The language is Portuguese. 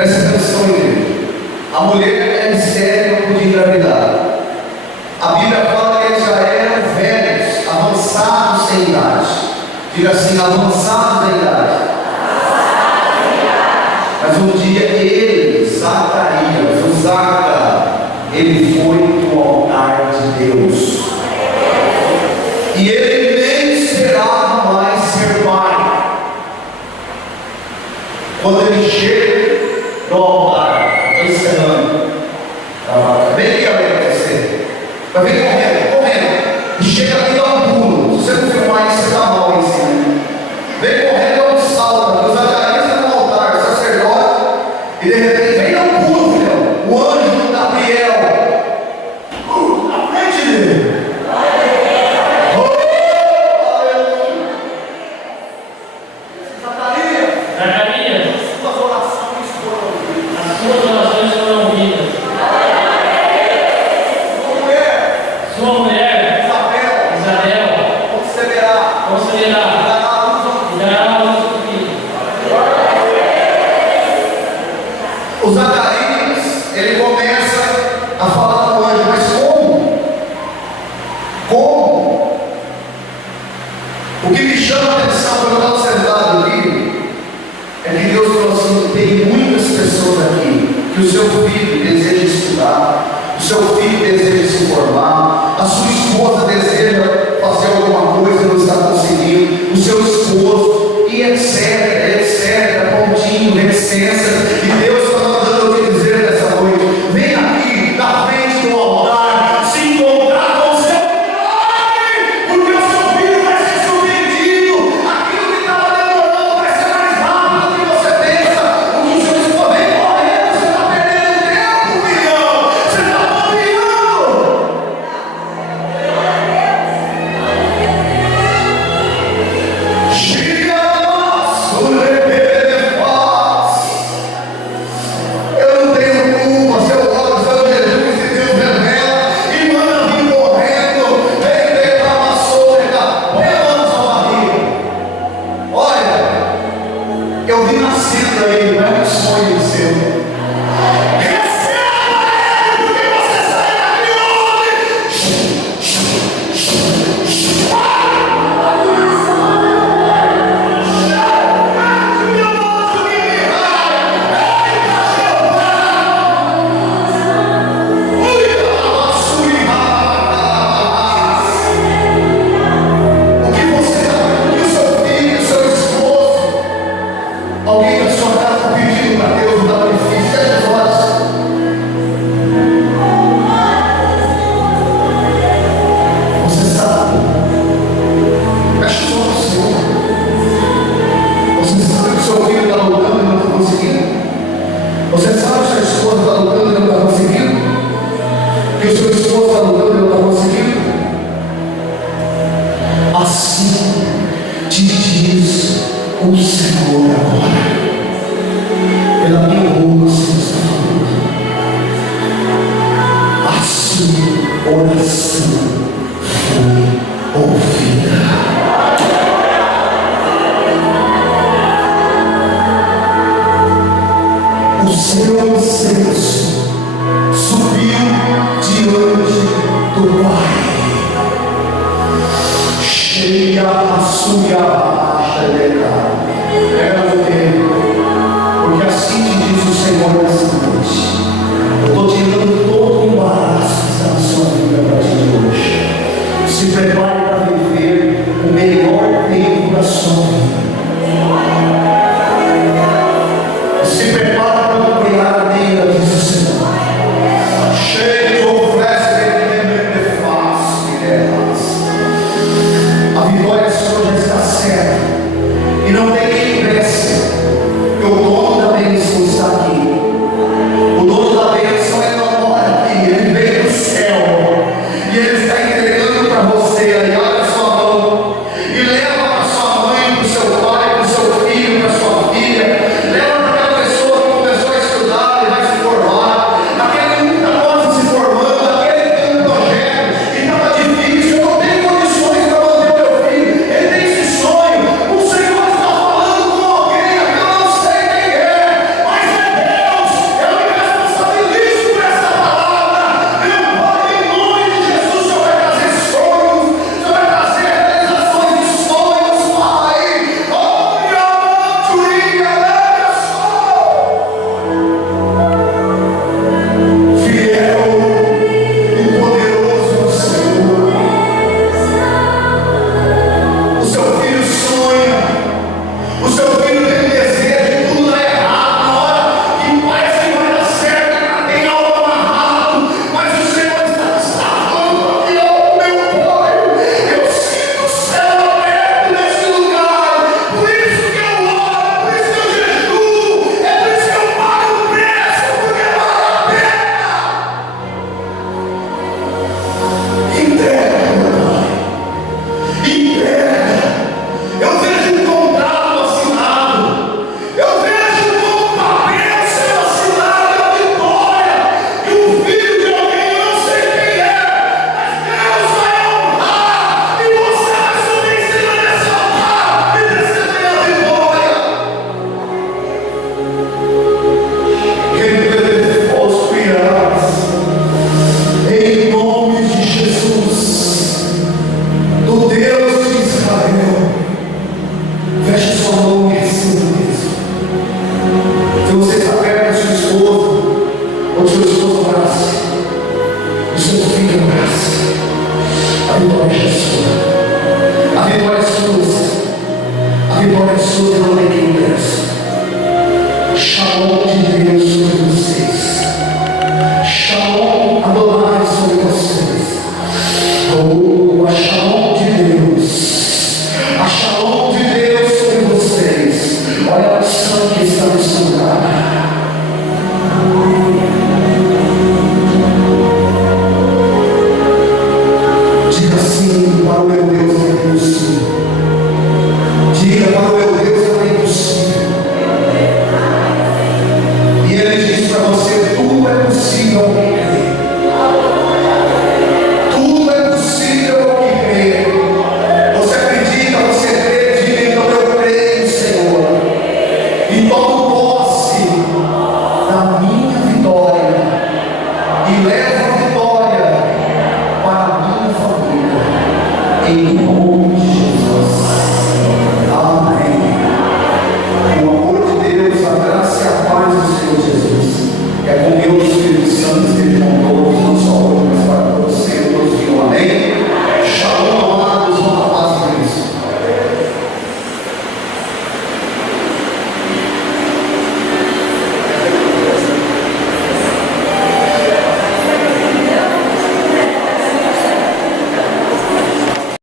Presta atenção, igreja. A mulher era estéril, não podia engravidar. A Bíblia fala que eles já eram velhos, avançados em idade. Diga assim, avançados em idade. Mas um dia ele, Zacarias, o Zaca, ele foi para o altar de Deus. E ele nem esperava mais ser pai. Quando ele chega no altar, encerrando, vem aqui a você. Vai vir correndo, correndo. E chega aqui e dá um pulo. Se você não filmar isso, você dá mal em cima. Vem correndo, dá um salto. O Zacarias está no altar, sacerdote. E de repente, vem dar um pulo, filhão. O anjo Gabriel. Na frente dele. Zacarias, Suas orações foram ouvidas. as suas orações foram ouvidas. Sua mulher, Isabel, conceberá e dará a luz ao filho. O Zacarias, ele começa a falar com o anjo, mas como? Como? O que me chama a atenção quando eu estou sentado ali, é que Deus falou assim: tem muitas pessoas aqui que o seu filho deseja estudar, o seu filho deseja se formar, a sua esposa deseja fazer alguma coisa e não está conseguindo, o seu esposo, e etc, etc, pontinho, reticência. E Deus está mandando eu te dizer nessa noite: vem aqui na frente do altar, se encontrar com o seu pai, porque o seu filho vai ser surpreendido. Aquilo que estava demorando vai ser mais rápido do que você pensa. O que o seu esposo vem correndo, você está perdendo tempo, filhão. Você está bobeando. Chega nosso de paz. Eu não tenho culpa, seu olho, seu Jesus, e Deus revela e manda vir correndo. Vem pegar sobre cá, põe a mão na sua barriga. Olha, eu vim nascendo aí, não é um sonho seu. Receba ele, porque você sai daqui O que você está, o que o seu filho, o seu esposo, alguém da sua casa está pedindo para Deus, está difícil, fecha os olhos. Você sabe, fecha os olhos, Senhor. Você sabe que o seu filho está lutando e não está conseguindo. Você sabe que sua esposa está lutando e não está conseguindo. Que o seu esposo está lutando e não está conseguindo. Assim te diz o Senhor agora. Pela minha boca, o Senhor está falando. A sua oração foi ouvida. O seu anseio